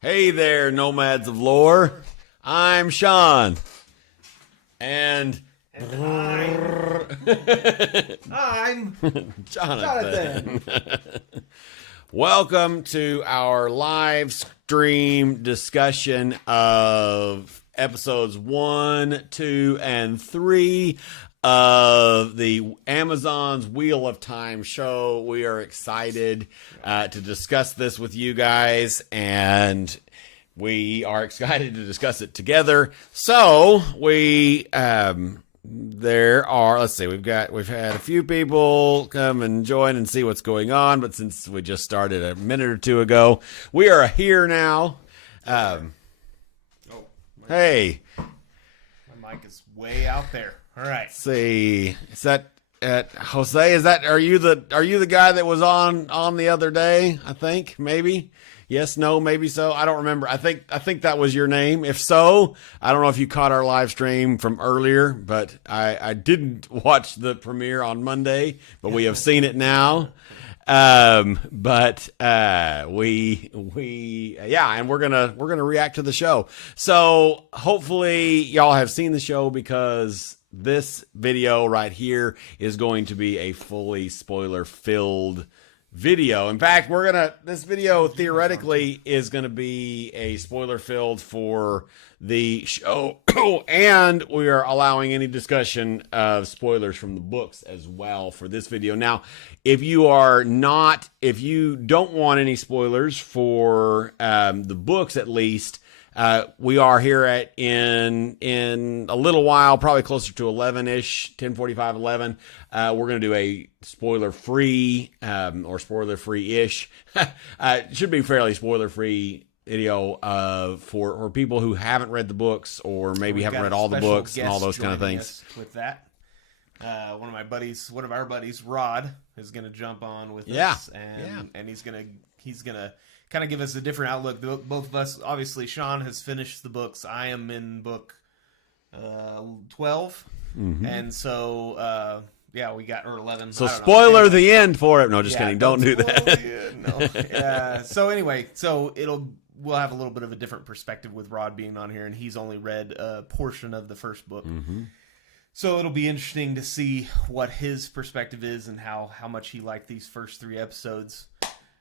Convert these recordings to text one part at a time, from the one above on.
Hey there, nomads of lore. I'm Sean. And I'm Jonathan. Welcome to our live stream discussion of episodes 1, 2, and 3 of the Amazon's Wheel of Time show. We are excited to discuss this with you guys, and we are excited to discuss it together. So we've had a few people come and join and see what's going on, but since we just started a minute or two ago, we are here now. Hey, my mic is way out there. All right. let's see, is that Jose? Are you the guy that was on the other day? I think maybe. Yes, no, maybe so. I don't remember. I think that was your name. If so, I don't know if you caught our live stream from earlier, but I didn't watch the premiere on Monday, but we have seen it now. And we're gonna react to the show. So hopefully y'all have seen the show, because this video right here is going to be a fully spoiler-filled video. In fact, this video theoretically is going to be a spoiler-filled for the show, and we are allowing any discussion of spoilers from the books as well for this video. Now, if you don't want any spoilers for the books, at least, we are here in a little while, probably closer to 11-ish, 10:45, 11. We're going to do a spoiler-free or spoiler-free-ish. It should be fairly spoiler-free video for people who haven't read the books, or maybe haven't read all the books and all those kind of things. With that, one of our buddies, Rod, is going to jump on with Yeah. us, and he's gonna kind of give us a different outlook. Both of us, obviously, Sean has finished the books. I am in book 12, and so we got, or 11. So spoiler the end for it. No, just kidding. Don't do that. No. So anyway, we'll have a little bit of a different perspective with Rod being on here, and he's only read a portion of the first book. Mm-hmm. So it'll be interesting to see what his perspective is and how much he liked these first 3 episodes.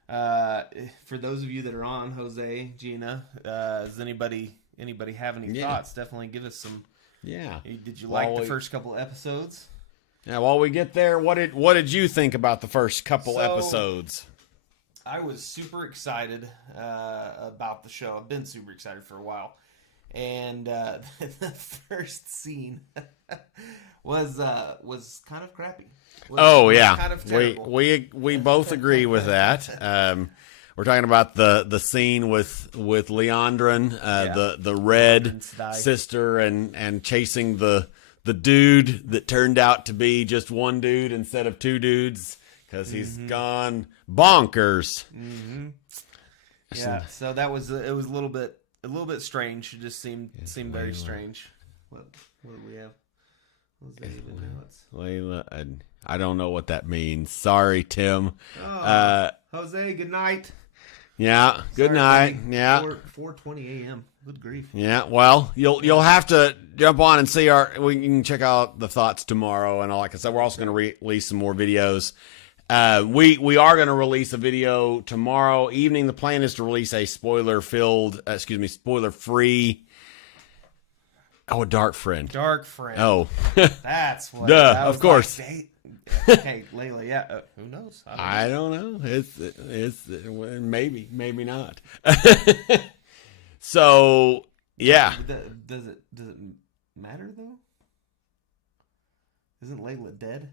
For those of you that are on, Jose, Gina, does anybody have any thoughts? Definitely give us some. Yeah. Did you like the first couple episodes? Yeah. While we get there, what did you think about the first couple episodes? I was super excited about the show. I've been super excited for a while, and the first scene was kind of crappy. Kind of terrible. We both agree with that. We're talking about the scene with Leandrin, the red sister, and chasing the dude that turned out to be just one dude instead of 2 dudes, because he's gone bonkers. Mm-hmm. Yeah, so it was a little bit strange. It just seemed very strange. What do we have? What does that even know? Layla, I don't know what that means. Sorry, Tim. Jose, good night. Yeah, good night. Yeah, 4:20 a.m. Good grief. Yeah, well, you'll have to jump on and see we can check out the thoughts tomorrow and all. Like I said, we're also going to release some more videos. We are going to release a video tomorrow evening. The plan is to release a spoiler-free. Oh, a Dark Friend. Dark Friend. Oh, that's what. Duh, of course. Okay, Layla. Yeah, who knows? I don't know. It's maybe not. So yeah. Does it matter though? Isn't Layla dead?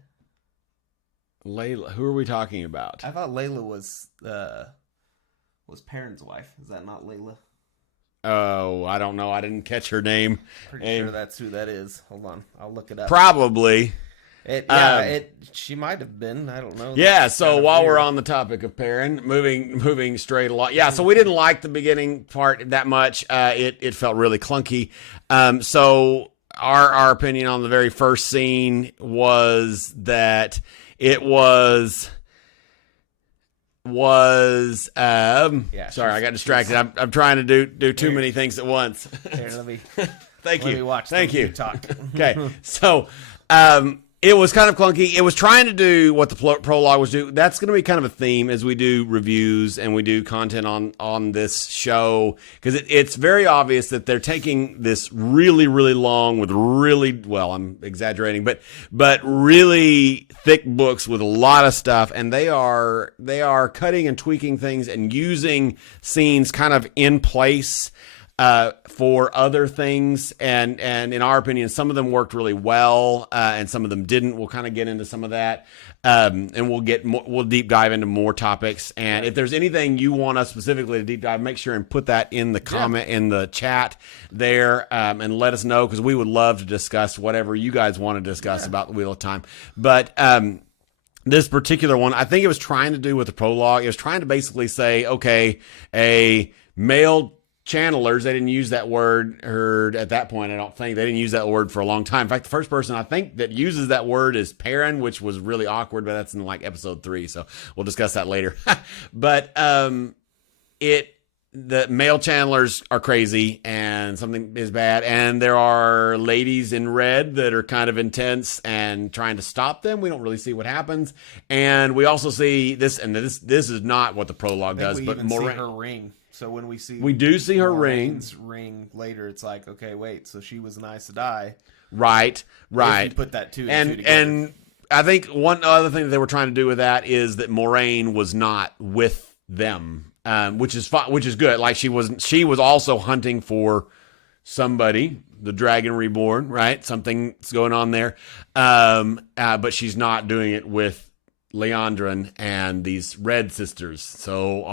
Layla, who are we talking about? I thought Layla was Perrin's wife. Is that not Layla? Oh, I don't know. I didn't catch her name. Pretty sure that's who that is. Hold on, I'll look it up. Probably. She might have been. I don't know. Yeah. So while we're on the topic of Perrin, moving straight along. Yeah. So we didn't like the beginning part that much. It felt really clunky. So our opinion on the very first scene was that it was was sorry, I got distracted. I'm trying to do too many things at once. Here, let me Thank you. Let me watch. Thank you. Talk. Okay, so it was kind of clunky. It was trying to do what the prologue was doing. That's going to be kind of a theme as we do reviews and we do content on this show, because it's very obvious that they're taking this really, really long with really, well, I'm exaggerating, but really thick books with a lot of stuff, and they are cutting and tweaking things and using scenes kind of in place for other things, and in our opinion, some of them worked really well, and some of them didn't. We'll kind of get into some of that, and we'll deep dive into more topics. And if there's anything you want us specifically to deep dive, make sure and put that in the comment in the chat there, and let us know, because we would love to discuss whatever you guys want to discuss about the Wheel of Time. But this particular one, I think it was trying to do with the prologue. It was trying to basically say, okay, a male channelers, they didn't use that word at that point. I don't think they didn't use that word for a long time. In fact, the first person I think that uses that word is Perrin, which was really awkward, but that's in like episode 3, so we'll discuss that later. But the male channelers are crazy and something is bad, and there are ladies in red that are kind of intense and trying to stop them. We don't really see what happens, and we also see this, and this is not what the prologue does, but more her ring. So when we do see her ring later, it's like, okay, wait, so she was an Aes Sedai. Right. If you put that two and two together. And I think one other thing that they were trying to do with that is that Moraine was not with them, which is good. Like she was also hunting for somebody, the Dragon Reborn, right? Something's going on there, but she's not doing it with Leandrin and these red sisters. So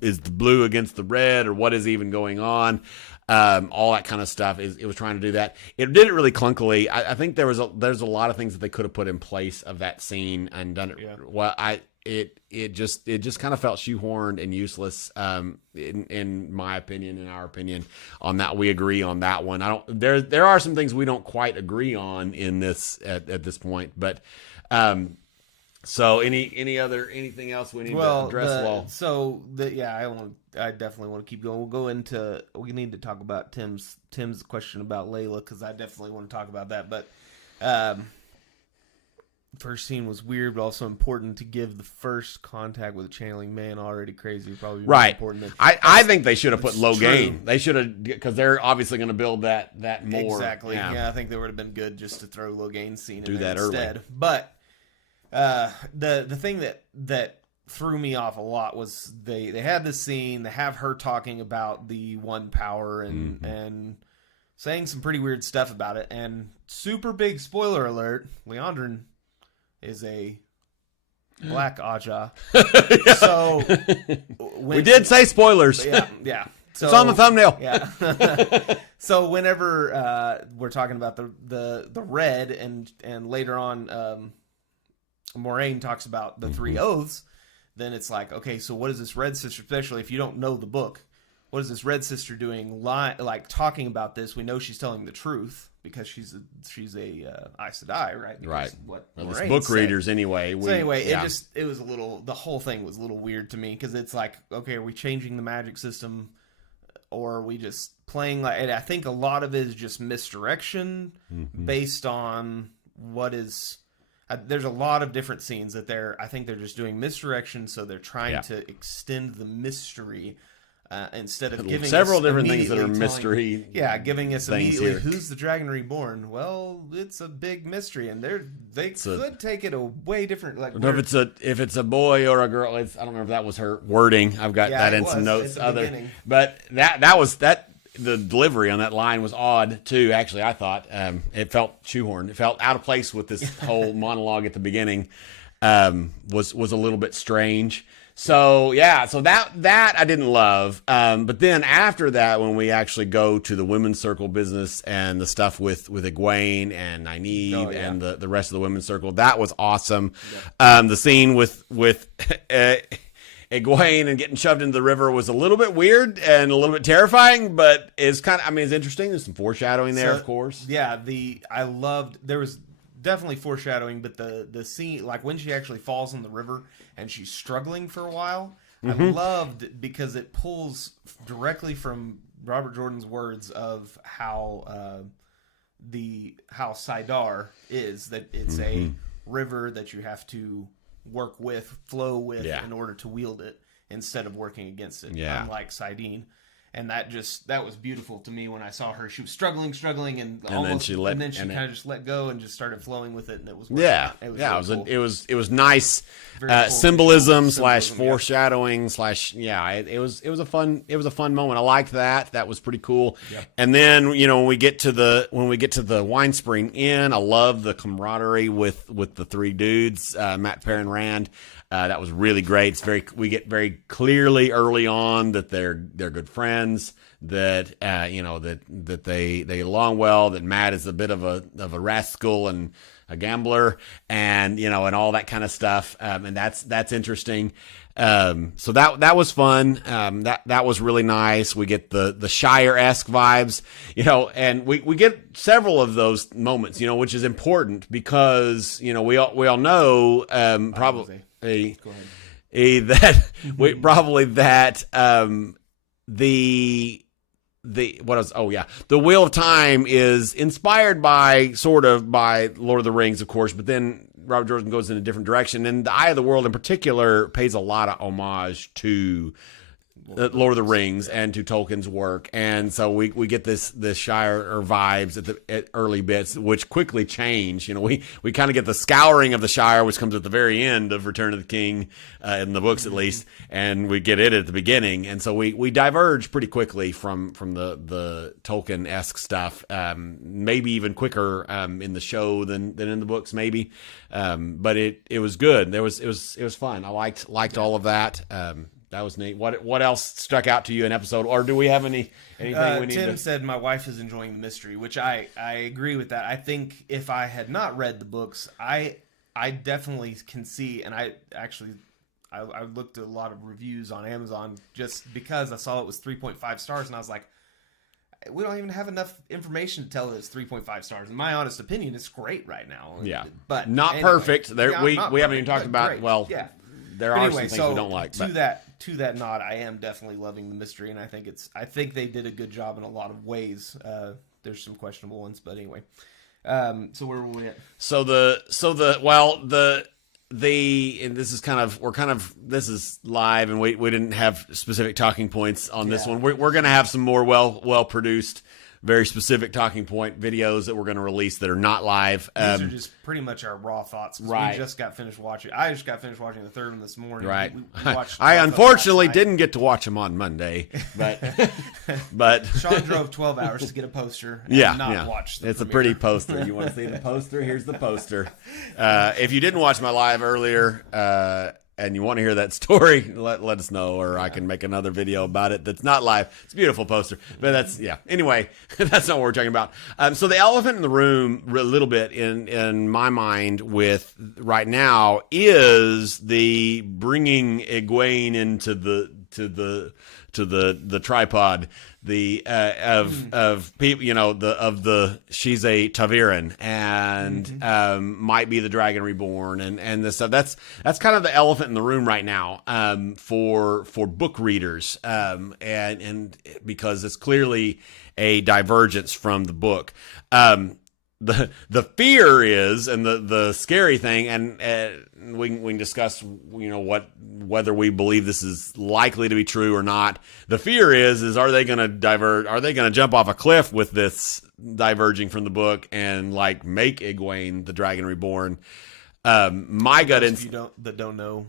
is the blue against the red, or what is even going on? All that kind of stuff. It was trying to do that. It did it really clunkily. I think there's a lot of things that they could have put in place of that scene and done it. Yeah. Well, it just kind of felt shoehorned and useless. In my opinion, in our opinion, on that, we agree on that one. There are some things we don't quite agree on in this at this point, but. So anything else we need to address? I definitely want to keep going. We need to talk about Tim's question about Layla, because I definitely want to talk about that. But first scene was weird, but also important to give the first contact with a channeling man already crazy. Probably right. Important than, I think they should have put Logain. They should have, because they're obviously going to build that more. Exactly. Yeah, I think they would have been good just to throw Logain's scene in there instead. Early. But the thing that threw me off a lot was they had this scene. They have her talking about the one power and saying some pretty weird stuff about it. And super big spoiler alert: Leandrin is a black Aja. Yeah. So we did say spoilers. Yeah. So, it's on the thumbnail. Yeah. So whenever we're talking about the red and later on. Moraine talks about the 3 oaths, then it's like, okay, so what is this red sister, especially if you don't know the book, what is this red sister doing, like talking about this? We know she's telling the truth because she's a Aes Sedai, right? Right. What well, book said. Readers anyway. It was a little, the whole thing was a little weird to me, because it's like, okay, are we changing the magic system, or are we just playing like? And I think a lot of it is just misdirection based on what is. There's a lot of different scenes that I think they're just doing misdirection, so they're trying to extend the mystery instead of giving several different things that are mystery. Yeah, giving us immediately who's the Dragon Reborn. Well, it's a big mystery, and they could take it a way different. Like, if it's a boy or a girl, I don't remember if that was her wording. I've got that in some notes. But that was that. The delivery on that line was odd too. Actually, I thought it felt shoehorned. It felt out of place with this whole monologue at the beginning. Was a little bit strange. So that I didn't love. But then after that, when we actually go to the women's circle business and the stuff with Egwene and Nynaeve and the rest of the women's circle, that was awesome. Yeah. The scene with Egwene and getting shoved into the river was a little bit weird and a little bit terrifying, but it's kind of, it's interesting. There's some foreshadowing there, of course. Yeah, I loved, there was definitely foreshadowing, but the scene, like when she actually falls in the river and she's struggling for a while, I loved because it pulls directly from Robert Jordan's words of how how Sidar is, that it's a river that you have to work with, flow with in order to wield it instead of working against it. Yeah. Unlike Sidene. And that was beautiful to me when I saw her. She was struggling, and then she kind of just let go and just started flowing with it, and it was working. Yeah, It was yeah. really It cool. was nice Very cool. symbolism / Symbolism, foreshadowing / It was a fun moment. I liked that. That was pretty cool. Yeah. And then when we get to the Wine Spring Inn, I love the camaraderie with the three dudes, Matt, Perrin, Rand. That was really great. We get very clearly early on that they're good friends. That that they get along well. That Matt is a bit of a rascal and a gambler, and and all that kind of stuff. And that's interesting. So that was fun. That was really nice. We get the Shire-esque vibes, and we get several of those moments, which is important because we all know probably. Go ahead. The Wheel of Time is inspired by Lord of the Rings, of course, but then Robert Jordan goes in a different direction, and the Eye of the World in particular pays a lot of homage to Lord of the Rings and to Tolkien's work, and so we get this Shire vibes at early bits, which quickly change. We kind of get the scouring of the Shire, which comes at the very end of Return of the King, in the books at least, and we get it at the beginning, and so we diverge pretty quickly from the Tolkien-esque stuff, maybe even quicker in the show than in the books, maybe, but it was good. It was fun. I liked all of that. That was neat. What else stuck out to you in episode? Or do we have anything we need Tim to... said my wife is enjoying the mystery, which I agree with that. I think if I had not read the books, I definitely can see, and I looked at a lot of reviews on Amazon just because I saw it was 3.5 stars, and I was like, we don't even have enough information to tell it it's 3.5 stars. In my honest opinion, it's great right now. Yeah. But not anyway, perfect. We not haven't even perfect, talked about, great. well... Yeah. There are some things we don't like. To that nod, I am definitely loving the mystery, and I think they did a good job in a lot of ways. There's some questionable ones, but anyway. So where were we at? And this is this is live, and we didn't have specific talking points on this one. We're going to have some more well produced, very specific talking point videos that we're going to release that are not live. These are just pretty much our raw thoughts. Right. We just got finished watching. I just got finished watching the third one this morning. Right. We watched I both of them unfortunately last night. didn't get to watch them on Monday, but Sean drove 12 hours to get a poster and not watch the It's premiere. a pretty poster. You want to see the poster? Here's the poster. If you didn't watch my live earlier, and you want to hear that story, let us know, or I can make another video about it that's not live. It's a beautiful poster. But anyway, that's not what we're talking about. So the elephant in the room, a little bit in my mind with right now, is the bringing Egwene into the tripod, of people, she's a Taviran and might be the Dragon Reborn and this stuff. That's kind of the elephant in the room right now, for book readers, and because it's clearly a divergence from the book. The fear is, and the scary thing, and we can discuss, whether we believe this is likely to be true or not. The fear is are they going to divert? Are they going to jump off a cliff with this diverging from the book and make Egwene the Dragon Reborn? My gut instinct that don't know,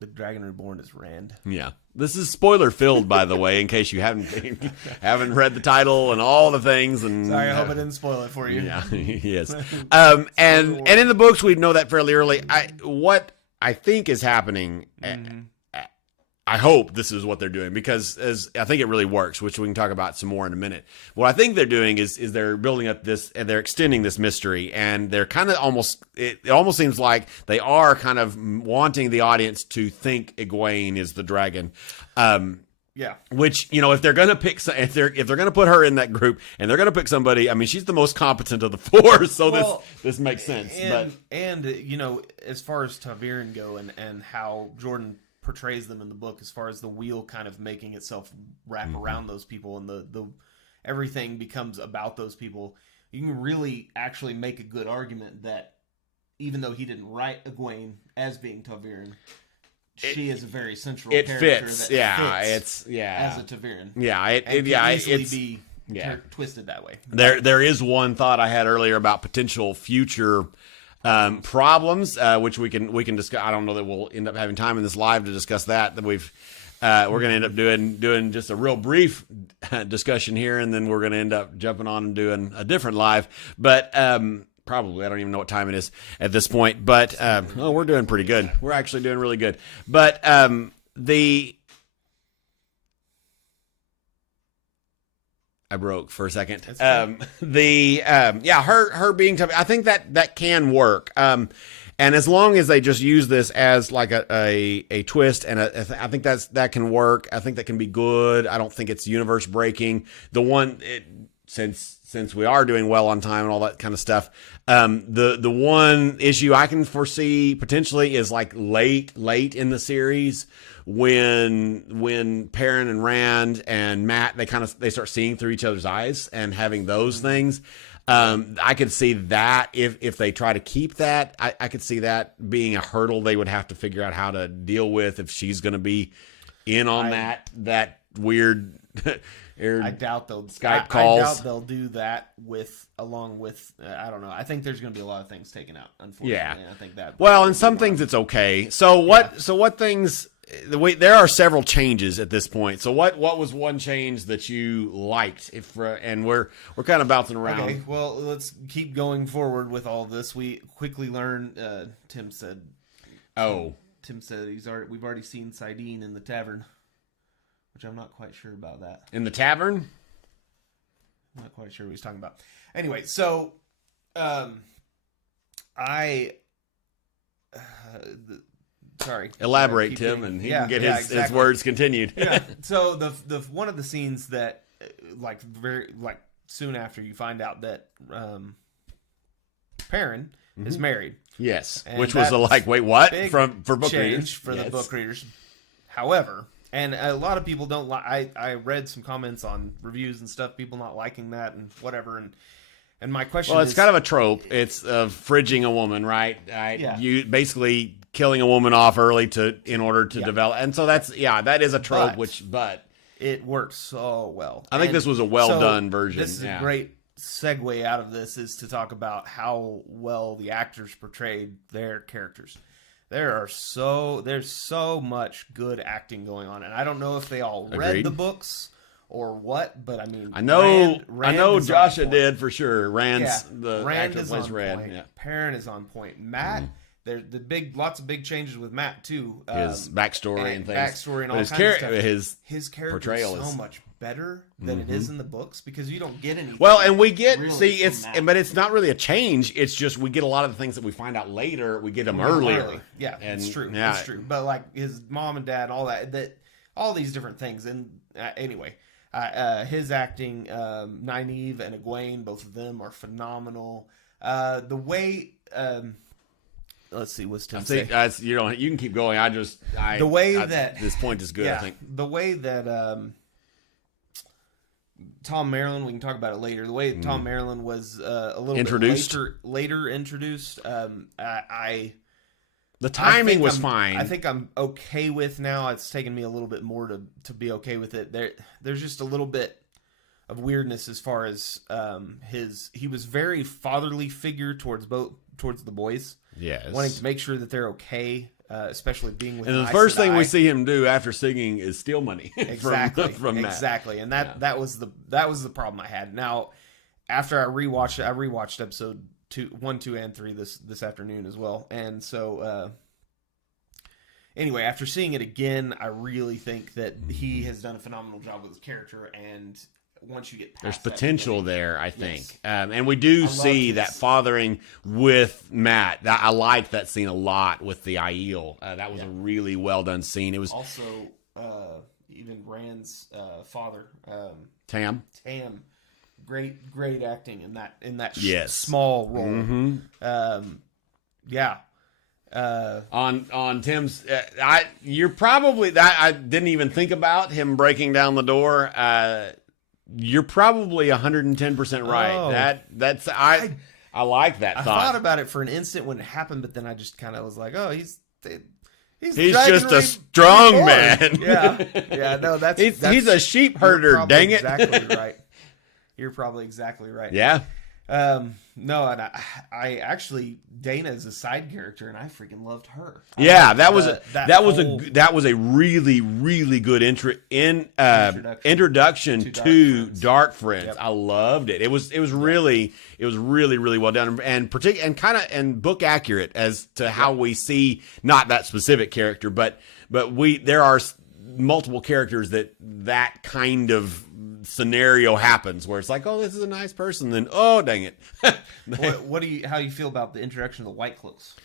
the Dragon Reborn is Rand. Yeah. This is spoiler filled, by the way, in case you haven't read the title and all the things. And sorry, I hope I didn't spoil it for you. Yeah, yes. And in the books, we know that fairly early. What I think is happening, I hope this is what they're doing, because I think it really works, which we can talk about some more in a minute. What I think they're doing is they're building up this, and they're extending this mystery, and they're kind of it almost seems like they are kind of wanting the audience to think Egwene is the dragon. Yeah. Which, if they're gonna pick, if they're gonna put her in that group, and they're gonna pick somebody, I mean, she's the most competent of the four, so this makes sense. And as far as Ta'Veren go, and how Jordan portrays them in the book, as far as the wheel kind of making itself wrap around those people, and the everything becomes about those people, you can really actually make a good argument that even though he didn't write Egwene as being Ta'Veren, she is a very central character. Fits. That fits as a Ta'Veren. Yeah, Easily be twisted that way. There is one thought I had earlier about potential future problems, which we can discuss. I don't know that we'll end up having time in this live to discuss that. That we're going to end up doing just a real brief discussion here, and then we're going to end up jumping on and doing a different live. But probably, I don't even know what time it is at this point. But we're doing pretty good. We're actually doing really good. But I broke for a second. Her being tough, I think that can work. And as long as they just use this as like a twist, and I think that can work. I think that can be good. I don't think it's universe breaking. Since we are doing well on time and all that kind of stuff, the one issue I can foresee potentially is like late in the series when Perrin and Rand and Matt they start seeing through each other's eyes and having those things. I could see that if they try to keep that, I could see that being a hurdle they would have to figure out how to deal with if she's going to be in on that weird. I doubt they'll Skype calls. I doubt they'll do that along with I don't know. I think there's going to be a lot of things taken out. Unfortunately, yeah. I think that. Well, and some things it's okay. So what things? There are several changes at this point. So what was one change that you liked? And we're kind of bouncing around. Okay, well, let's keep going forward with all this. We quickly learn. Tim said we've already seen Sidene in the tavern, which I'm not quite sure about that. In the tavern? I'm not quite sure what he's talking about. Anyway, so sorry. Elaborate, Tim, and he can get his words continued. Yeah. So the one of the scenes that very soon after you find out that Perrin is married. Yes. And which was wait, what? For book readers. For the book readers. However, and a lot of people don't like. I read some comments on reviews and stuff. People not liking that and whatever. And my question. Well, it's kind of a trope. It's fridging a woman, right? Yeah. You basically killing a woman off early in order to develop, and so that is a trope. But it works so well. I think this was a well-done version. This is a great segue out of this is to talk about how well the actors portrayed their characters. There's so much good acting going on, and I don't know if they all read the books or what, but I mean, I know Joshua did for sure. Rand actor is plays on Rand. point. Perrin is on point. Matt, there's lots of big changes with Matt too. His backstory and things. Backstory and all kinds of stuff. His character portrayal is so much better than it is in the books because you don't get anything. Well, and we get but it's not really a change. It's just we get a lot of the things that we find out later. We get them earlier. Yeah, it's true. Yeah. It's true. But like his mom and dad, all that all these different things. And anyway, his acting, Nynaeve and Egwene, both of them are phenomenal. The way. Let's see. What's Tim say? You can keep going. This point is good. Yeah, I think the way that Tom Maryland. We can talk about it later. The way Tom Maryland was a little bit later introduced. The timing was fine. I think I'm okay with now. It's taken me a little bit more to be okay with it. There's just a little bit of weirdness as far as he was very fatherly figure towards the boys. Yes. Wanting to make sure that they're okay, especially being with. And the first thing we see him do after singing is steal money. Exactly. from Matt. Exactly. And that was the problem I had. Now, after I rewatched episode 1, 2, and 3 this afternoon as well. And so anyway, after seeing it again, I really think that he has done a phenomenal job with his character. And once you get past there's potential there, I think. Yes. And we do see that fathering with Matt. I liked that scene a lot with the Aiel. That was a really well done scene. It was also even Rand's father, Tam. Great acting in that Yes. small role. Mm-hmm. Yeah. On Tim's, you're probably that. I didn't even think about him breaking down the door. You're probably 110% right. Oh. I like that I thought. thought about it for an instant when it happened, but then I just kind of was like, oh, he's just a strong man. Yeah. No, he's a sheep herder. Dang it! Exactly right. You're probably exactly right. Yeah. No, and I actually, Dana is a side character, and I freaking loved her. Yeah, that was a really, really good introduction to Dark Friends. Yep. I loved it. It was really well done, and book accurate as to how we see not that specific character, but there are multiple characters that kind of scenario happens where it's like, oh, this is a nice person, then oh, dang it. How do you feel about the introduction of the White Cloaks?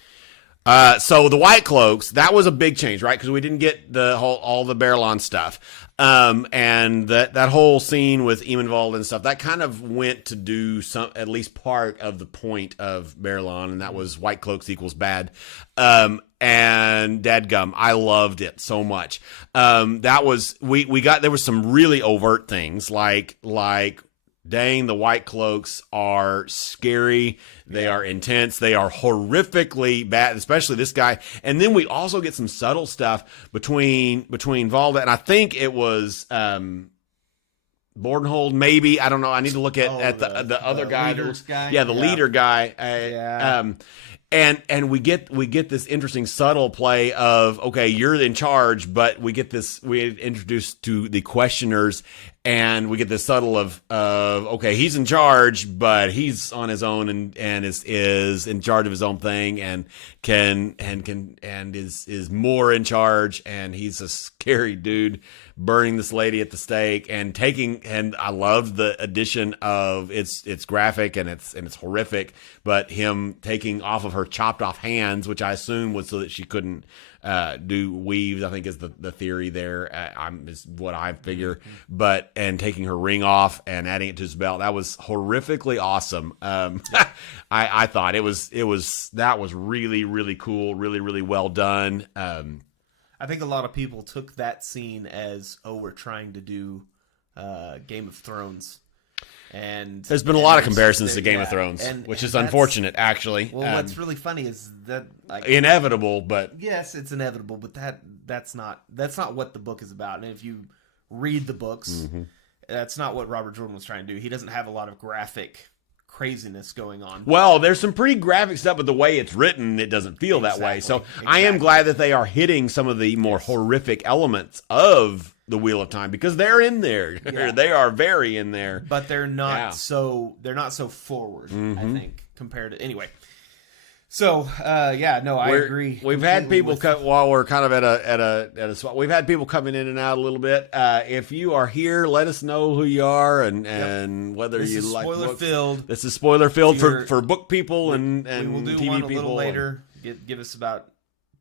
So the White Cloaks, that was a big change, right? Because we didn't get all the Barrelon stuff. And that whole scene with Eamonvald and stuff, that kind of went to do at least part of the point of Barrelon, and that was White Cloaks equals bad. And dadgum, I loved it so much. There was some really overt things like, dang, the White Cloaks are scary. They are intense. They are horrifically bad, especially this guy. And then we also get some subtle stuff between Valda, and I think it was Bordenhold, maybe. I don't know. I need to look at the other guy. The leader guy. And we get this interesting subtle play of, okay, you're in charge, but we introduced to the questioners, and we get this subtle of okay, he's in charge, but he's on his own and is in charge of his own thing, and is more in charge, and he's a scary dude burning this lady at the stake and I loved the addition of it's graphic and it's horrific, but him taking off of her chopped off hands, which I assume was so that she couldn't do weaves, I think is the theory there. Is what I figure. And taking her ring off and adding it to his belt, that was horrifically awesome. I thought that was really, really cool, really, really well done. I think a lot of people took that scene as, we're trying to do Game of Thrones. And there's been a lot of comparisons to Game of Thrones, which is unfortunate, actually. Well, what's really funny is that inevitable, but yes, it's inevitable, but that's not what the book is about. And if you read the books, that's not what Robert Jordan was trying to do. He doesn't have a lot of graphic craziness going on. Well, there's some pretty graphic stuff, but the way it's written, it doesn't feel that way. So I am glad that they are hitting some of the more horrific elements of the Wheel of Time, because they're in there. Yeah. They are very in there, but they're not so forward. I think compared to anyway. So I agree. We've had people while we're kind of at a spot. We've had people coming in and out a little bit. If you are here, let us know who you are and whether you like spoiler books. Filled. This is spoiler filled for book people and we will do TV one people. A little later. Give us about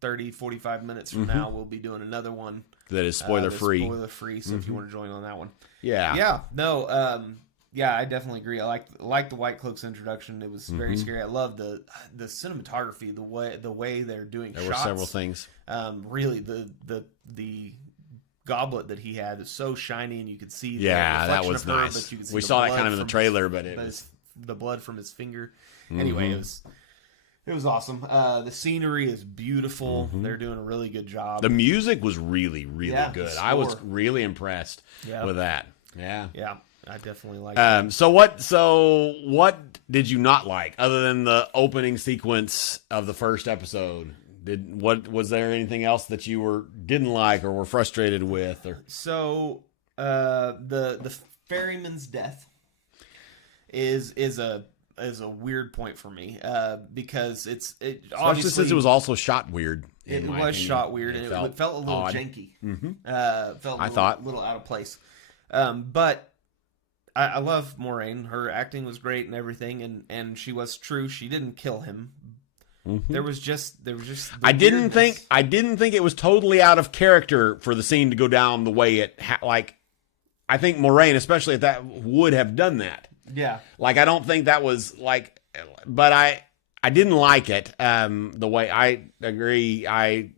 30-45 minutes from now. We'll be doing another one that is spoiler free. Spoiler free. So if you want to join on that one, I definitely agree. I like the White Cloaks introduction. It was very scary. I love the cinematography, the way they're doing shots. There were several things. Really, the goblet that he had is so shiny, and you could see that was nice. But you could see we saw that kind of in the trailer, but it was the blood from his finger. Anyway, it was awesome. The scenery is beautiful. They're doing a really good job. The music was really, really good. I was really impressed with that. Yeah. Yeah. I definitely like it. So what did you not like other than the opening sequence of the first episode? Was there anything else that you didn't like or were frustrated with? Or so the ferryman's death is a weird point for me because especially obviously since it was also shot weird. It was shot weird, and it felt a little odd. Janky. Felt a little out of place. But I love Moraine. Her acting was great and everything, and she was true. She didn't kill him, There was just. I didn't think it was totally out of character for the scene to go down the way it I think Moraine, especially at that, would have done that. Yeah. Like, I don't think that was like, but I didn't like it. The way, I agree. I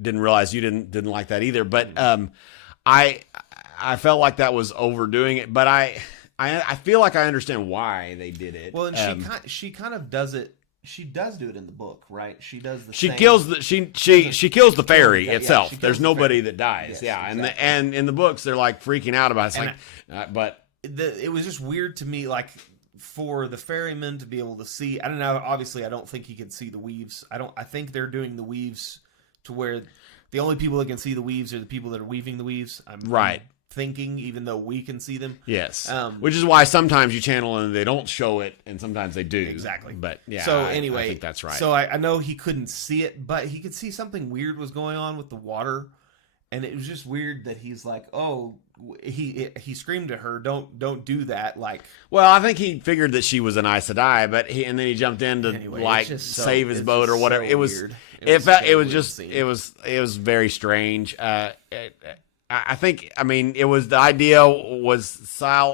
didn't realize you didn't like that either. But I felt like that was overdoing it. But I feel like I understand why they did it. Well, and she kind of does it. She does do it in the book, right? She does the. She same. kills the she kills the fairy itself. Kills There's the nobody fairy. that dies. Yes, yeah, exactly. and in the books they're like freaking out about it. It's but it was just weird to me, like for the ferryman to be able to see. I don't know. Obviously, I don't think he could see the weaves. I think they're doing the weaves to where the only people that can see the weaves are the people that are weaving the weaves. I'm thinking, even though we can see them. Yes. Which is why sometimes you channel and they don't show it, and sometimes they do. Exactly. But yeah. So anyway, I think that's right. So I know he couldn't see it, but he could see something weird was going on with the water, and it was just weird that he's like, oh, he screamed at her, don't do that. Like, well, I think he figured that she was an Aes Sedai, but and then he jumped in to save his boat or whatever. So it was weird. It was very strange. I think, I mean, the idea was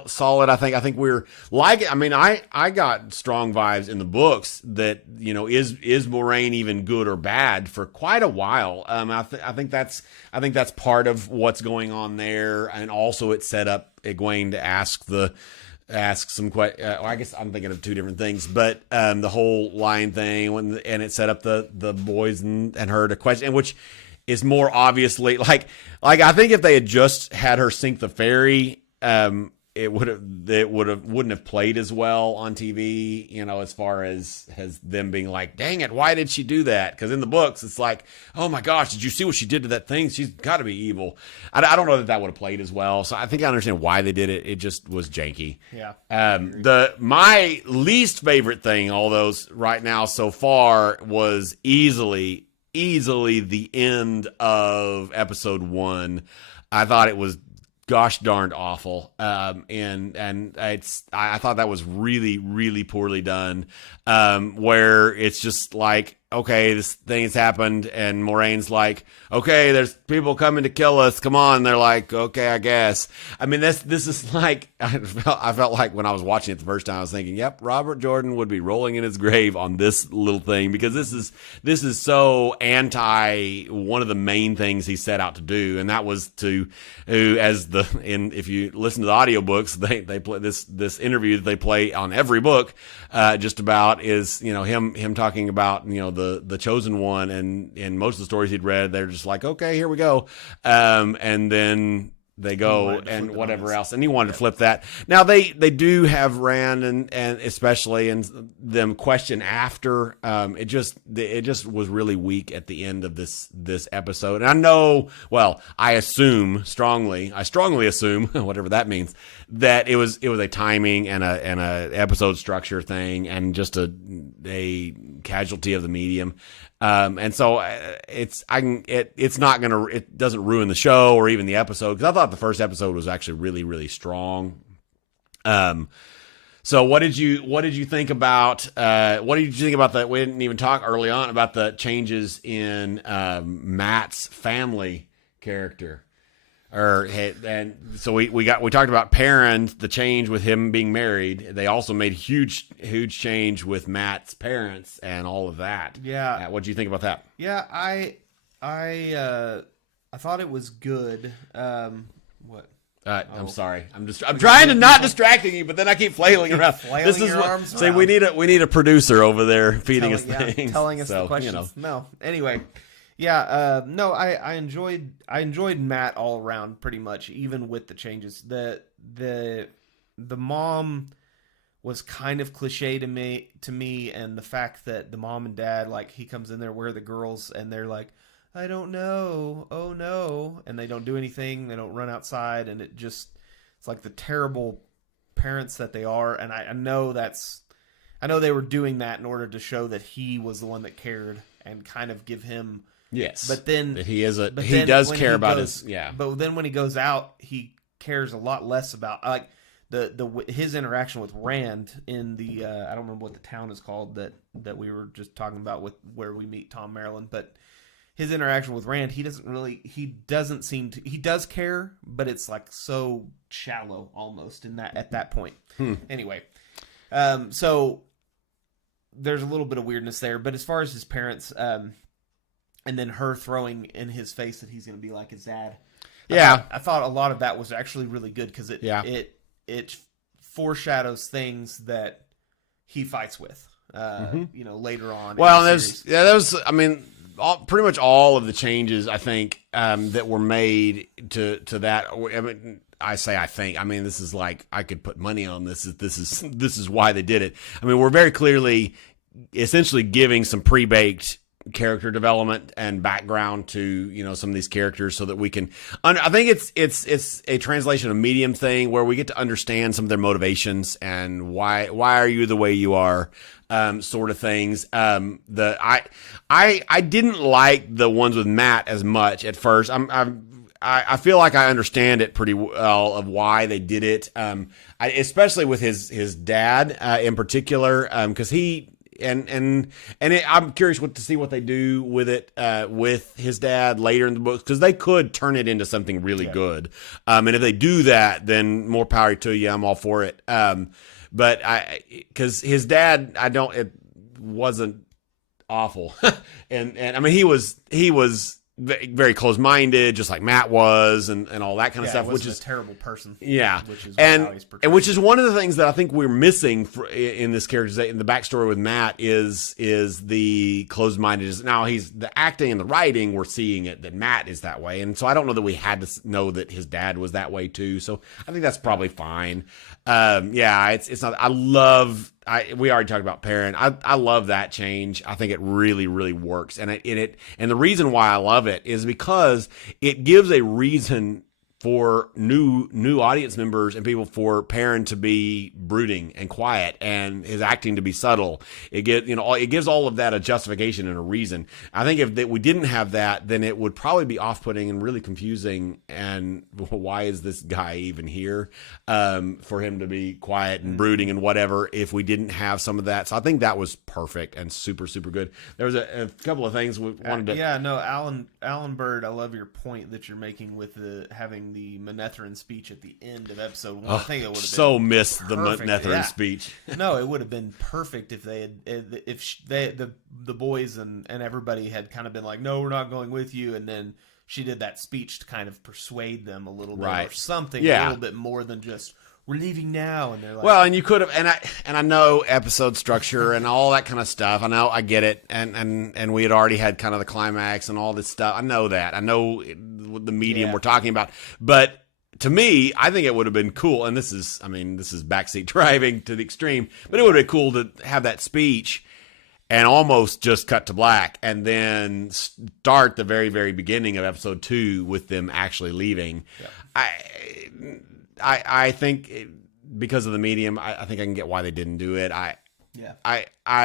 solid. I think we're like, I mean, I got strong vibes in the books that, is Moraine even good or bad for quite a while. I think that's part of what's going on there. And also it set up Egwene to ask some questions. I guess I'm thinking of two different things, but the whole lion thing and it set up the boys and her to question, which is more obviously like I think if they had just had her sink the ferry, it wouldn't have played as well on TV, as far as them being like, dang it, why did she do that? Because in the books it's like, oh my gosh, did you see what she did to that thing? She's got to be evil. I don't know that would have played as well. So I think I understand why they did it. It just was janky. Yeah. My least favorite thing, all those right now so far, was easily the end of episode 1. I thought it was gosh darned awful. And I thought that was really, really poorly done. Where it's just like, okay, this thing has happened, and Moraine's like, okay, there's people coming to kill us. Come on. They're like, okay, I guess. I mean, this is like, I felt like when I was watching it the first time, I was thinking, yep, Robert Jordan would be rolling in his grave on this little thing, because this is so anti one of the main things he set out to do, and that was if you listen to the audiobooks, they play this interview that they play on every book, just about is, him talking about, the chosen one, and in most of the stories he'd read, they're just like, okay, here we go. And then they go and whatever else. And he wanted to flip that. Now they do have Rand and especially in them question after, it just was really weak at the end of this episode. And I know, well, I strongly assume, whatever that means, that it was a timing and a episode structure thing, and just a casualty of the medium. And so it doesn't ruin the show or even the episode, because I thought the first episode was actually really, really strong. So what did you think about that? We didn't even talk early on about the changes in Matt's family character. And so we talked about Perrin, the change with him being married. They also made huge change with Matt's parents and all of that. Yeah. What do you think about that? Yeah, I thought it was good. What? I'm sorry. I'm trying to not distracting you, but then I keep flailing around. This is what. See, we need a producer over there feeding us things, telling us the questions. No. Anyway. Yeah, no, I enjoyed Matt all around pretty much, even with the changes. The mom was kind of cliche to me, and the fact that the mom and dad, like, he comes in there, where are the girls, and they're like, I don't know, oh no, and they don't do anything, they don't run outside, and it's like the terrible parents that they are. And I know they were doing that in order to show that he was the one that cared, and kind of give him. Yes, but then that he does care about his. Yeah, but then when he goes out, he cares a lot less about, like, his interaction with Rand in the I don't remember what the town is called that we were just talking about with where we meet Tom Maryland, but his interaction with Rand, he doesn't seem to, he does care, but it's like so shallow almost at that point. Anyway, so there's a little bit of weirdness there, but as far as his parents, and then her throwing in his face that he's going to be like his dad. I thought a lot of that was actually really good because it foreshadows things that he fights with, later on. Well, that was, I mean, pretty much all of the changes I think that were made to that. I mean, I mean, this is like, I could put money on this. This is why they did it. I mean, we're very clearly, essentially giving some pre-baked character development and background to some of these characters so that we can I think it's a translation of medium thing where we get to understand some of their motivations and why are you the way you are, sort of things. I didn't like the ones with Matt as much at first. I feel like I understand it pretty well of why they did it, especially with his dad in particular, because he I'm curious to see what they do with it with his dad later in the books, because they could turn it into something really good. And if they do that, then more power to you. I'm all for it. But because his dad, it wasn't awful, and I mean he was very close-minded, just like Matt was, and all that kind of stuff. Which is a terrible person. Yeah, which is and which is one of the things that I think we're missing in this character, in the backstory with Matt, is the closed-mindedness. Now the acting and the writing, we're seeing it that Matt is that way, and so I don't know that we had to know that his dad was that way too. So I think that's probably fine. It's not. We already talked about Perrin. I love that change. I think it really, really works. And and the reason why I love it is because it gives a reason for new audience members and people for Perrin to be brooding and quiet and his acting to be subtle. It gives all of that a justification and a reason. I think if we didn't have that, then it would probably be off-putting and really confusing. And why is this guy even here? For him to be quiet and brooding and whatever, if we didn't have some of that. So I think that was perfect and super, super good. There was a couple of things we wanted to... Alan Bird, I love your point that you're making with having the Manetheren speech at the end of episode 1. I think it would have so been missed perfect. The Manetheren speech. No, it would have been perfect if they had, the boys and everybody had kind of been like, no, we're not going with you, and then she did that speech to kind of persuade them a little bit, or something a little bit more than just, we're leaving now, and they're like, well, and you could have, and I know episode structure and all that kind of stuff. I know, I get it, and we had already had kind of the climax and all this stuff. I know that. I know the medium we're talking about, but to me, I think it would have been cool. And this is backseat driving to the extreme, but it would have been cool to have that speech and almost just cut to black, and then start the very, very beginning of episode 2 with them actually leaving. Yeah. I think because of the medium, I think I can get why they didn't do it. I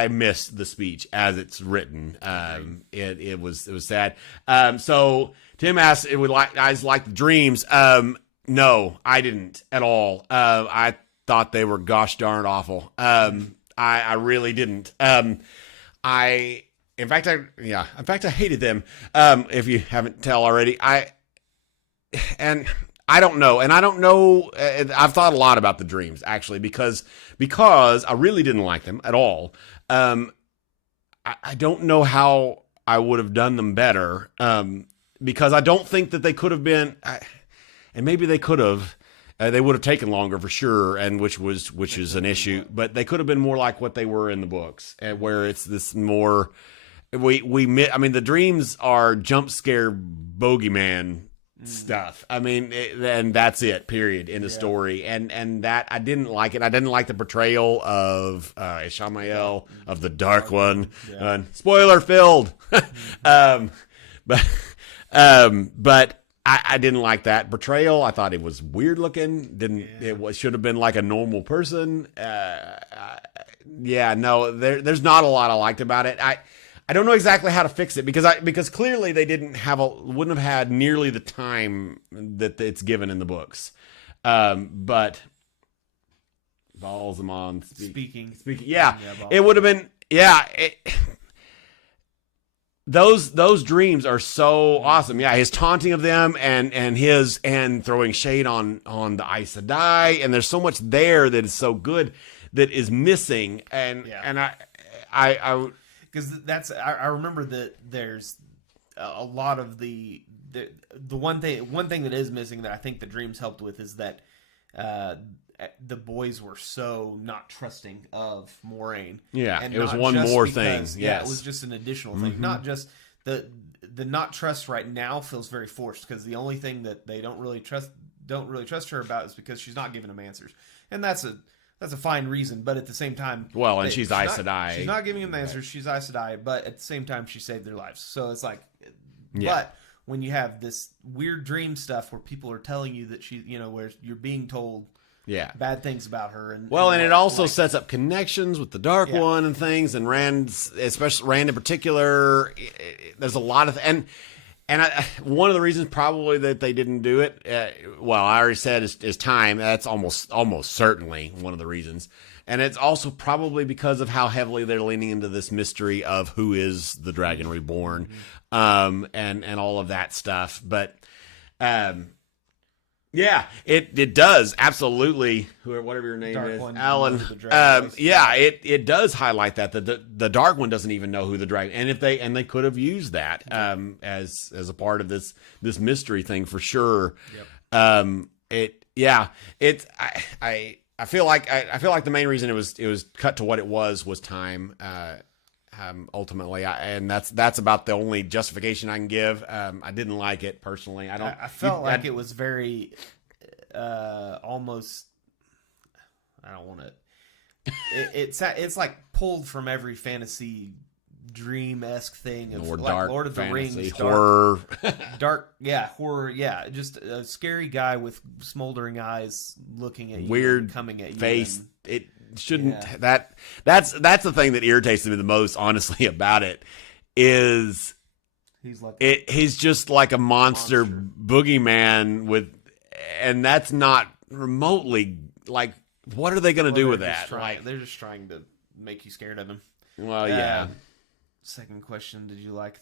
missed the speech as it's written. It was sad. So Tim asked, guys like the dreams. No, I didn't at all. I thought they were gosh darn awful. I really didn't. In fact, I hated them. If you haven't tell already, I don't know. And I don't know. I've thought a lot about the dreams, actually, because I really didn't like them at all. I don't know how I would have done them better, because I don't think that they could have been, and maybe they could have. They would have taken longer for sure, and which is an issue. But they could have been more like what they were in the books, and where it's this more. The dreams are jump scare bogeyman stuff. And that's it. Period. In the story, and that I didn't like it. I didn't like the portrayal of Ishamael of the Dark One. Spoiler filled. But I didn't like that portrayal. I thought it was weird looking. Should have been like a normal person. There's not a lot I liked about it. I don't know exactly how to fix it because clearly they wouldn't have had nearly the time that it's given in the books. But Balsamon speaking. Yeah, Ballz. it would have been. Yeah, those dreams are so awesome. Yeah, his taunting of them and throwing shade on the Aes Sedai, and there's so much there that is so good that is missing. And I because I remember that there's a lot of the one thing that is missing that I think the dreams helped with is that the boys were so not trusting of Moraine. Yeah, and it was one more thing. Yeah, it was just an additional thing. Not just the not trust right now feels very forced because the only thing that they don't really trust her about is because she's not giving them answers, and that's a fine reason. But at the same time, well, and she's Aes Sedai. She's not giving them answers. She's Aes Sedai, but at the same time, she saved their lives. So it's like, but when you have this weird dream stuff where people are telling you that she, where you're being told bad things about her, and it also sets up connections with the Dark One and things, and Rand's, especially Rand in particular. There's a lot of one of the reasons probably that they didn't do it, well, I already said is time. That's almost certainly one of the reasons, and it's also probably because of how heavily they're leaning into this mystery of who is the Dragon Reborn, and all of that stuff, but. Yeah, it does absolutely. Whatever your name Dark is, One Alan. It does highlight that the Dark One doesn't even know who the dragon, and they could have used that as a part of this mystery thing for sure. Yep. I feel like the main reason it was cut to what it was time. Ultimately, and that's about the only justification I can give. I didn't like it personally. I felt like it was very almost. I don't want to. It's like pulled from every fantasy dream-esque thing of like dark Lord of the fantasy, Rings, horror, horror, just a scary guy with smoldering eyes looking at you, weird coming at you, face. It shouldn't that's the thing that irritates me the most, honestly, about it is he's just like a monster boogeyman and that's not remotely like, what are they going to do with that? They're just trying to make you scared of him. Well, second question, did you like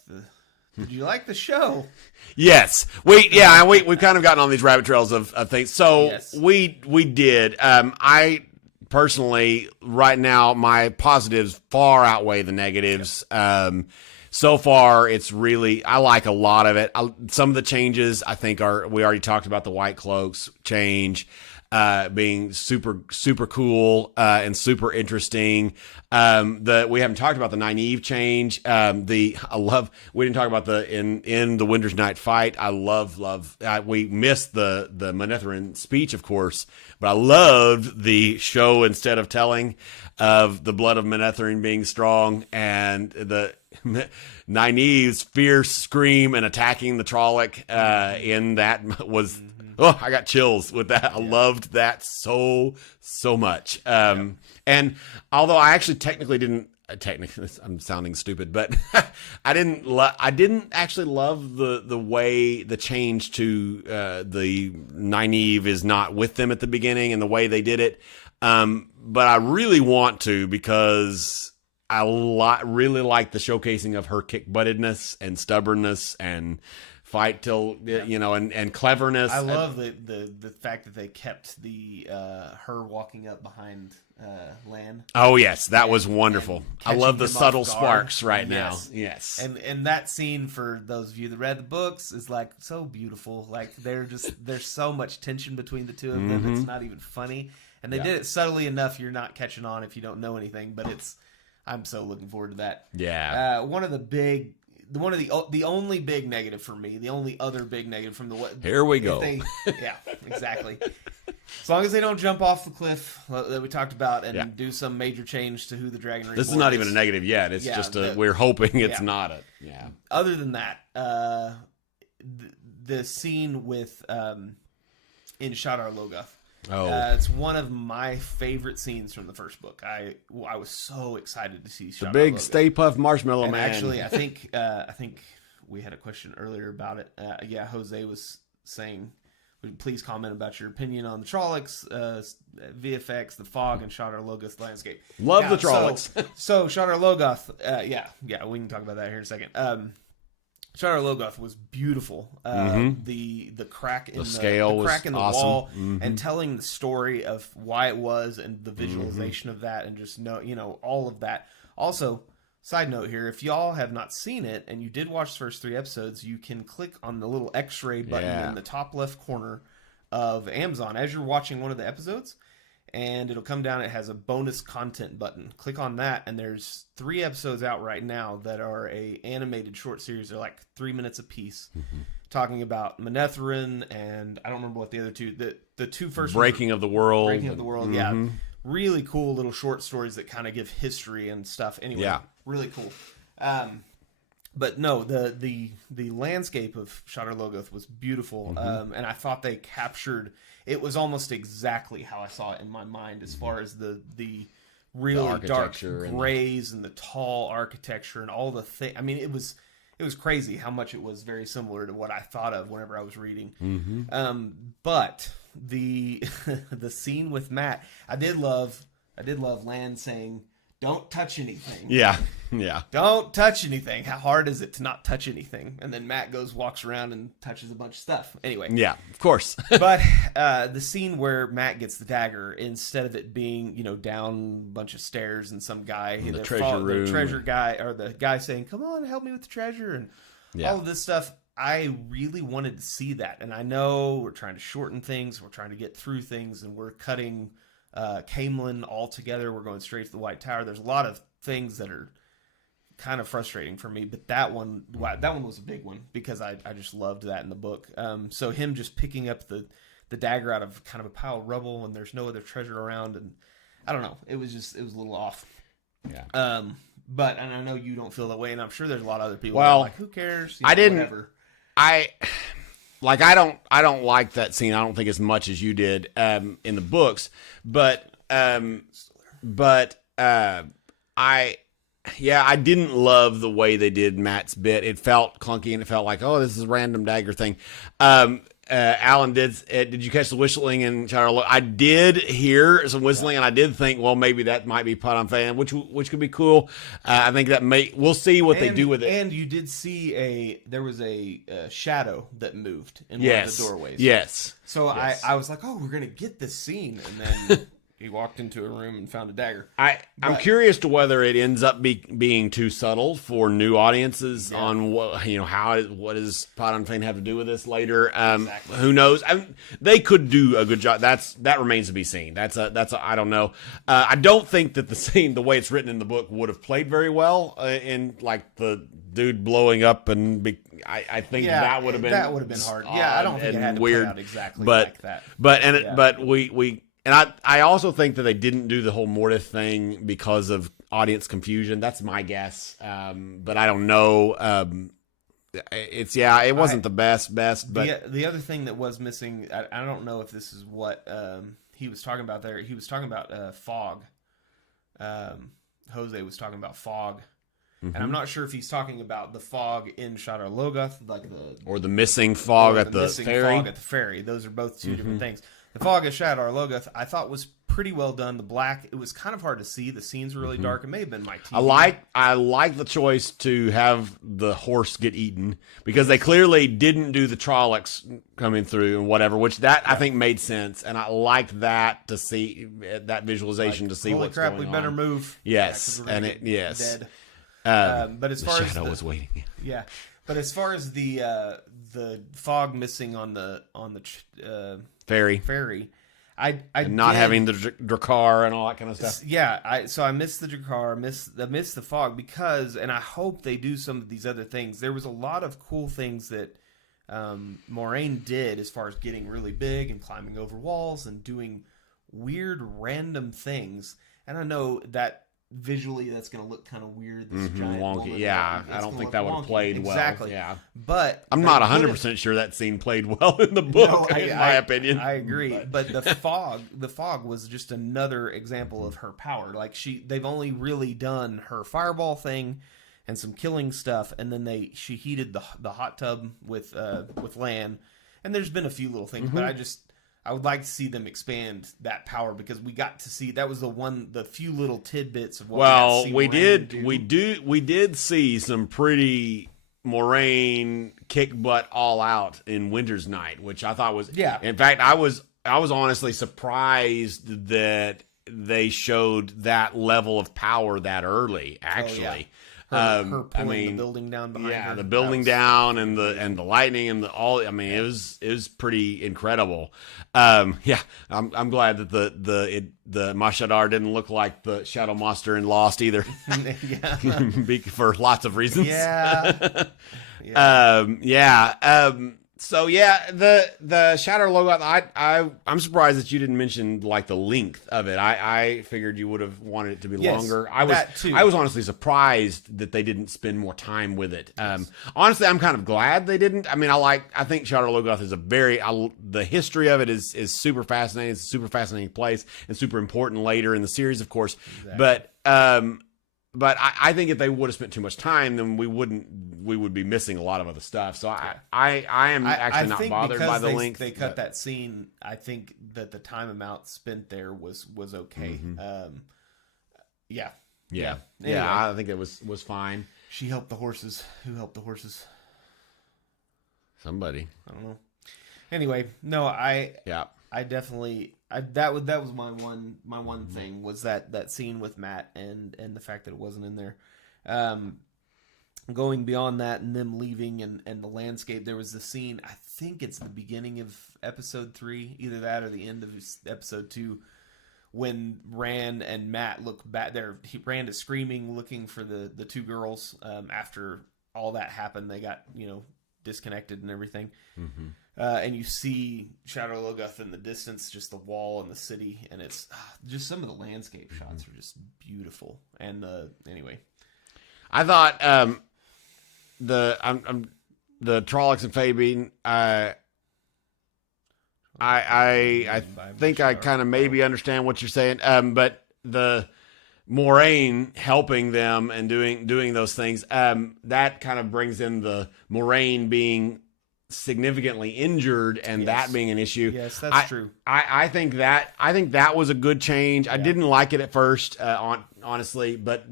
the show? Yes. We've kind of gotten on these rabbit trails of things. So yes. we did. I personally, right now, my positives far outweigh the negatives. Yep. So far, it's really, I like a lot of it. Some of the changes I think we already talked about the White Cloaks change, being super, super cool, and super interesting. We haven't talked about the Nynaeve change. We didn't talk about in the Winter's Night fight. I love, we missed the Manetheren speech, of course, but I loved the show instead of telling of the blood of Manetheren being strong and the Nynaeve's fierce scream and attacking the Trolloc, in that was, oh, I got chills with that. I loved that so much. And although I actually technically, I'm sounding stupid, but I didn't actually love the way the change to the Nynaeve is not with them at the beginning and the way they did it. But I really want to, because I really like the showcasing of her kick-buttedness and stubbornness and fight till and cleverness. I love the fact that they kept the her walking up behind Lan. Oh yes, that was wonderful. I love the subtle sparks now. Yes. And that scene, for those of you that read the books, is like so beautiful. Like there's so much tension between the two of them. It's not even funny. And they did it subtly enough you're not catching on if you don't know anything, but I'm so looking forward to that. Yeah. The only big negative for me, the only other big negative from Here we go. Yeah, exactly. As long as they don't jump off the cliff that we talked about and do some major change to who the Dragon Reborn is. This is not even a negative yet. It's just we're hoping it's not a Other than that, the scene with in Shadar Logoth. It's one of my favorite scenes from the first book. I was so excited to see the big Stay Puft Marshmallow Man. Actually, I think we had a question earlier about it. Jose was saying Please comment about your opinion on the Trollocs, VFX, the fog, and Shadar Logoth landscape. Love the Trollocs. So Shadar Logoth, we can talk about that here in a second. Shadar Logoth was beautiful. The crack in the scale, crack in the awesome. wall, and telling the story of why it was, and the visualization of that, and just all of that. Also, side note here, if y'all have not seen it and you did watch the first 3 episodes, you can click on the little X-ray button in the top left corner of Amazon as you're watching one of the episodes, and it'll come down. It has a bonus content button. Click on that, and there's 3 episodes out right now that are a animated short series. They're like 3 minutes apiece, talking about Manetheren, and I don't remember what the other two. The two first Breaking of the World. Breaking of the World, yeah. Really cool little short stories that kind of give history and stuff. Anyway, really cool. But no, the landscape of Shadar Logoth was beautiful, and I thought they captured. It was almost exactly how I saw it in my mind, as far as the really dark grays and the tall architecture and all the things. I mean, it was crazy how much it was very similar to what I thought of whenever I was reading. But the the scene with Matt, I did love Lan saying, "Don't touch anything." Yeah. Don't touch anything. How hard is it to not touch anything? And then Matt walks around and touches a bunch of stuff. Anyway. Yeah, of course. But the scene where Matt gets the dagger, instead of it being, down a bunch of stairs and some guy in the treasure room, the treasure guy, or the guy saying, "Come on, help me with the treasure," and all of this stuff, I really wanted to see that. And I know we're trying to shorten things, we're trying to get through things, and we're cutting Camelin altogether. We're going straight to the White Tower. There's a lot of things that are kind of frustrating for me, but that one was a big one, because I just loved that in the book. So him just picking up the dagger out of kind of a pile of rubble, and there's no other treasure around, and I don't know, it was a little off. Yeah. But, and I know you don't feel that way, and I'm sure there's a lot of other people that are like, who cares? I didn't. Whatever. I don't like that scene. I don't think as much as you did in the books, but I didn't love the way they did Matt's bit. It felt clunky, and it felt like, oh, this is a random dagger thing. Alan, did you catch the whistling in Shadar Logoth? I did hear some whistling, and I did think, well, maybe that might be Padan Fain, which could be cool. I think that we'll see what they do with it. And you did see there was a shadow that moved in one of the doorways. Yes. So yes. I was like, oh, we're gonna get this scene, and then he walked into a room and found a dagger. I'm curious to whether it ends up being too subtle for new audiences on what does Padan Fain have to do with this later. Exactly. Who knows? They could do a good job. That remains to be seen. That's I don't know. I don't think that the scene, the way it's written in the book, would have played very well in like the dude blowing up, and I think that would have been hard. Yeah, I don't think it had to weird, play out exactly like that. But we. And I also think that they didn't do the whole Mortith thing because of audience confusion. That's my guess. But I don't know. It wasn't the best, but the other thing that was missing, I don't know if this is what he was talking about there. He was talking about fog. Jose was talking about fog. And I'm not sure if he's talking about the fog in Shadar Logoth, or the missing fog at the ferry. Fog at the ferry. Those are both two different things. The fog of Shadar Logoth, I thought, was pretty well done. The black, it was kind of hard to see. The scenes were really dark. It may have been my TV. I like the choice to have the horse get eaten, because they clearly didn't do the Trollocs coming through and whatever, which I think made sense, and I liked that, to see that visualization, to see what's going on. Holy crap, we better move. Yes, dead. But as far as Shadow was waiting. Yeah. But as far as the fog missing on the ferry, I not having the Drakkar and all that kind of stuff. Yeah, I missed the Drakkar, I missed the fog, because, and I hope they do some of these other things. There was a lot of cool things that Moraine did, as far as getting really big and climbing over walls and doing weird random things. And I know that visually that's going to look kind of weird, this giant wonky. Yeah, I don't think that would have played well. Exactly. Yeah, but I'm not 100% sure that scene played well in the book. In my opinion, I agree. But the fog was just another example of her power. Like they've only really done her fireball thing and some killing stuff, and then she heated the hot tub with Lan. And there's been a few little things, but I would like to see them expand that power, because we got to see that was the few little tidbits of what we did see some pretty moraine kick butt all out in Winter's Night, which I thought was In fact, I was honestly surprised that they showed that level of power that early. Actually, her pulling the building down behind her. The building down and the lightning and I mean, it was pretty incredible. I'm glad that the Mashadar didn't look like the shadow monster in Lost either. For lots of reasons. So the Shadow Logoth, I'm surprised that you didn't mention like the length of it. I figured you would have wanted it to be longer. I was honestly surprised that they didn't spend more time with it. Honestly, I'm kind of glad they didn't. I mean, I think Shadow Logoth is the history of it is super fascinating. It's a super fascinating place and super important later in the series, of course. Exactly. But I think if they would have spent too much time, then we would be missing a lot of other stuff. So I am actually not bothered by the length. They cut that scene. I think that the time amount spent there was okay. Anyway. I think it was fine. She helped the horses. Who helped the horses? Somebody. I don't know. Anyway, no, I definitely that was my one thing was that scene with Matt and the fact that it wasn't in there. Going beyond that and them leaving and the landscape, there was the scene, I think it's the beginning of episode 3, either that or the end of episode 2, when Rand and Matt look back there. Rand is screaming, looking for the two girls. After all that happened, they got disconnected and everything. And you see Shadow Logoth in the distance, just the wall and the city, and it's just some of the landscape shots are just beautiful. And anyway, I thought the Trollocs and Fabine, I think I kind of maybe understand what you're saying, but the Moraine helping them and doing those things, that kind of brings in the Moraine being significantly injured and that being an issue. Yes, that's true. I think that was a good change. I didn't like it at first, honestly, but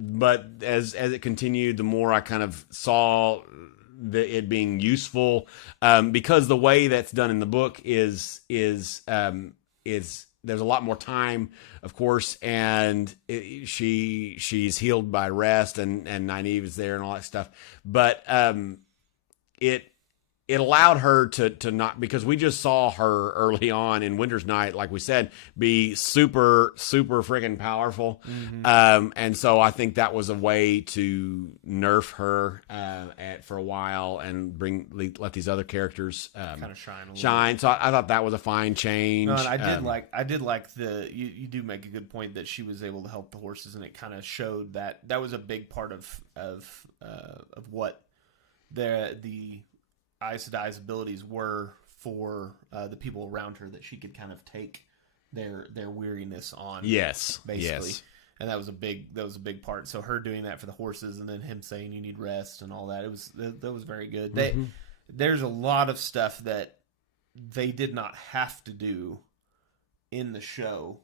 as it continued, the more I kind of saw it being useful, because the way that's done in the book is there's a lot more time, of course, and she's healed by rest, and Nynaeve is there and all that stuff, but it allowed her to not, because we just saw her early on in Winter's Night, like we said, be super, super freaking powerful. And so I think that was a way to nerf her for a while and let these other characters kind of shine. So I thought that was a fine change. No, and I did like you do make a good point that she was able to help the horses, and it kind of showed that was a big part of what the Aes Sedai's abilities were for the people around her, that she could kind of take their weariness on. Yes, basically. Yes. And that was a big part. So her doing that for the horses, and then him saying you need rest and all that, that was very good. There's a lot of stuff that they did not have to do in the show,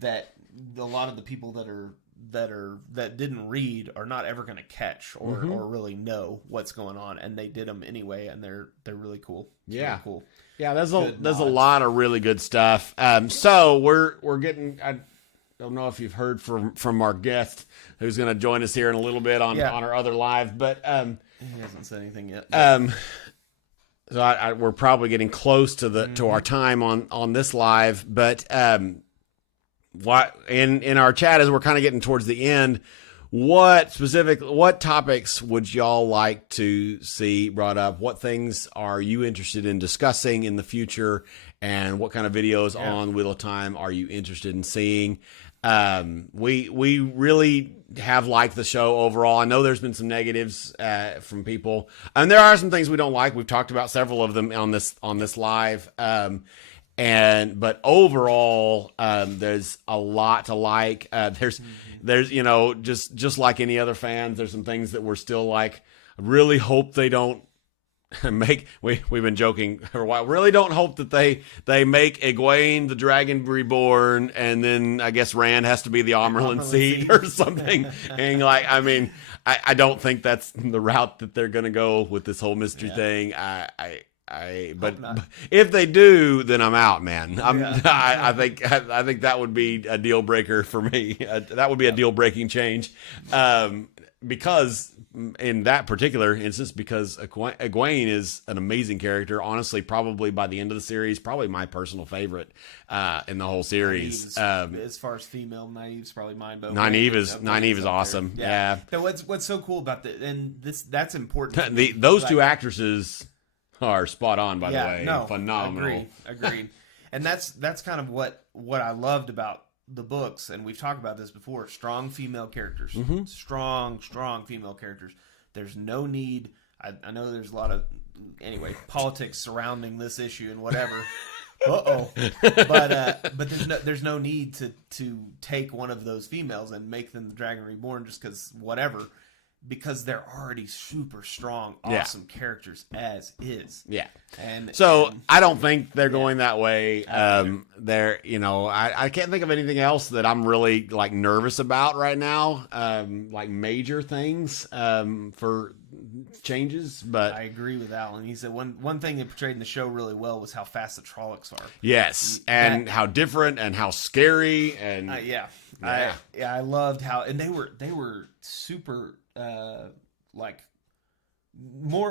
that a lot of the people that didn't read are not ever going to catch or really know what's going on, and they did them anyway, and they're really cool. It's really cool. Yeah, there's a lot of really good stuff. So we're getting. I don't know if you've heard from our guest who's going to join us here in a little bit on our other live, but he hasn't said anything yet. So we're probably getting close to our time on this live, but what in our chat, as we're kind of getting towards the end, what topics would y'all like to see brought up? What things are you interested in discussing in the future, and what kind of videos on Wheel of Time are you interested in seeing? We really have liked the show overall. I know there's been some negatives from people, and there are some things we don't like. We've talked about several of them on this live. But overall, there's a lot to like. There's just like any other fans, there's some things that we're still like, I really hope they don't we've been joking for a while. Really don't hope that they make Egwene the Dragon Reborn, and then I guess Rand has to be the Amerlin seed or something. And like, I mean, I don't think that's the route that they're gonna go with this whole mystery thing. But if they do, then I'm out, man. I think that would be a deal breaker for me. That would be a deal breaking change, because in that particular instance, because Egwene is an amazing character. Honestly, probably by the end of the series, probably my personal favorite in the whole series. As far as female, Nynaeve's probably mine. But Nynaeve is awesome. Yeah. So what's so cool about that's important. Those two actresses are spot on, by the way. No, phenomenal. Agreed. And that's kind of what I loved about the books, and we've talked about this before. Strong female characters. Mm-hmm. Strong female characters. There's no need. I know there's a lot of politics surrounding this issue and whatever. But there's no need to take one of those females and make them the Dragon Reborn just because whatever. Because they're already super strong, awesome characters as is. Yeah. And I don't think they're going that way. They're, I can't think of anything else that I'm really like nervous about right now. Like major things for changes, but I agree with Alan. He said one thing they portrayed in the show really well was how fast the Trollocs are. Yes, and how different and how scary and I loved how, and they were super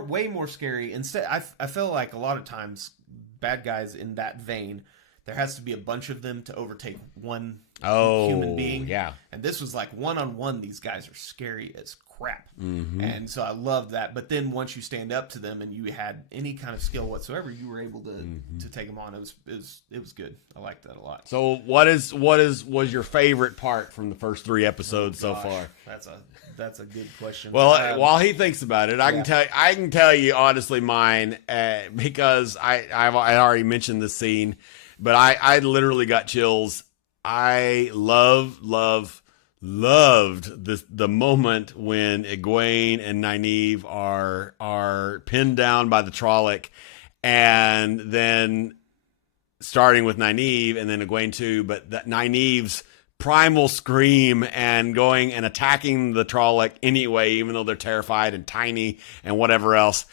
way more scary. Instead, I feel like a lot of times bad guys in that vein, there has to be a bunch of them to overtake one human being. Yeah, and this was like one-on-one. These guys are scary as crap, and so I loved that. But then once you stand up to them and you had any kind of skill whatsoever, you were able to take them on. It was good. I liked that a lot. So what was your favorite part from the first 3 episodes so far? That's a good question. Well, while he thinks about it, I can tell you honestly mine, because I already mentioned this scene, but I literally got chills. I loved the moment when Egwene and Nynaeve are pinned down by the Trolloc, and then starting with Nynaeve and then Egwene too, but that Nynaeve's primal scream and going and attacking the Trolloc anyway, even though they're terrified and tiny and whatever else.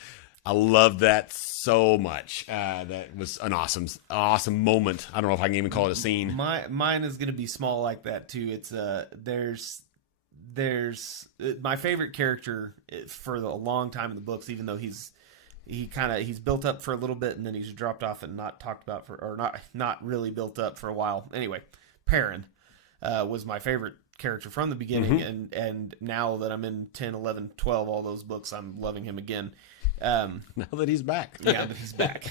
I loved that so much. That was an awesome moment. I don't know if I can even call it a scene. Mine is going to be small like that too. It's there's my favorite character for a long time in the books, even though he's built up for a little bit and then he's dropped off and not talked about not really built up for a while. Anyway, Perrin was my favorite character from the beginning, and now that I'm in 10, 11, 12, all those books, I'm loving him again. Now that he's back. Yeah, that he's back.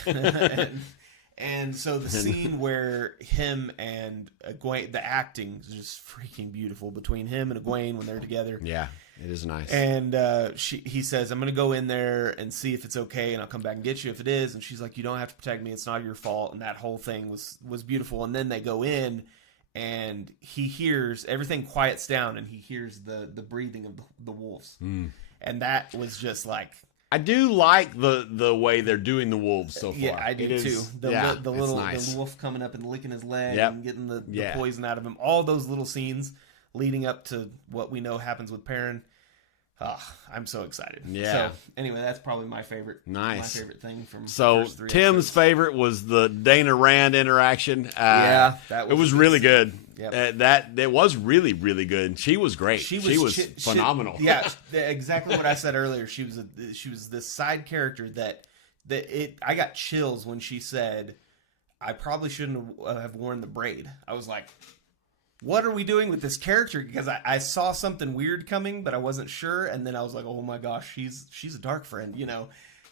And so the scene where him and Egwene, the acting is just freaking beautiful between him and Egwene when they're together. Yeah, it is nice. And he says, I'm going to go in there and see if it's okay, and I'll come back and get you if it is. And she's like, you don't have to protect me. It's not your fault. And that whole thing was beautiful. And then they go in, and he hears, everything quiets down, and he hears the breathing of the wolves. And that was just like... I do like the way they're doing the wolves so far. Yeah, I do too. The wolf coming up and licking his leg and getting the poison out of him. All those little scenes leading up to what we know happens with Perrin. Oh, I'm so excited. Yeah. So anyway, that's probably my favorite. Nice. My favorite thing from. So the first 3 Tim's episodes. favorite was the Dana Rand interaction. That was really good. Yep. That was really, really good. She was great. She was phenomenal. Yeah, exactly what I said earlier. She was this side character that I got chills when she said, "I probably shouldn't have worn the braid." I was like, what are we doing with this character? Because I saw something weird coming, but I wasn't sure. And then I was like, oh my gosh, she's a dark friend,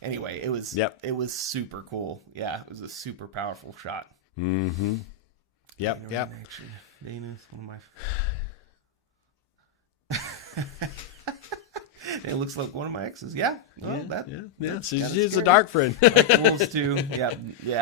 Anyway, it was super cool. Yeah, it was a super powerful shot. Mm-hmm. Yep. Dana's one of my... It looks like one of my exes. Yeah. Well, she's a dark friend. Like the wolves too. Yeah.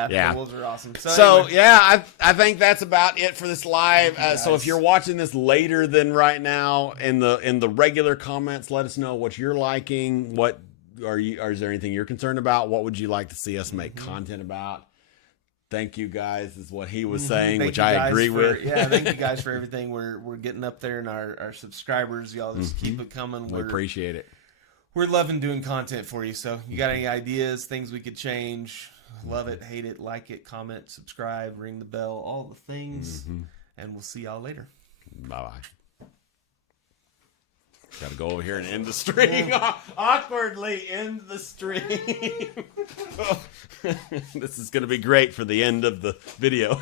The wolves are awesome. So anyway. I think that's about it for this live. So if you're watching this later than right now, in the regular comments, let us know what you're liking, what is there anything you're concerned about? What would you like to see us make content about? Thank you guys is what he was saying, which I agree with. Yeah, thank you guys for everything. We're getting up there in our subscribers. Y'all just keep it coming. We appreciate it. We're loving doing content for you. So you got any ideas, things we could change? Love it, hate it, like it, comment, subscribe, ring the bell, all the things. And we'll see y'all later. Bye-bye. Got to go over here and end the stream. Awkwardly end the stream. This is going to be great for the end of the video.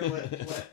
Let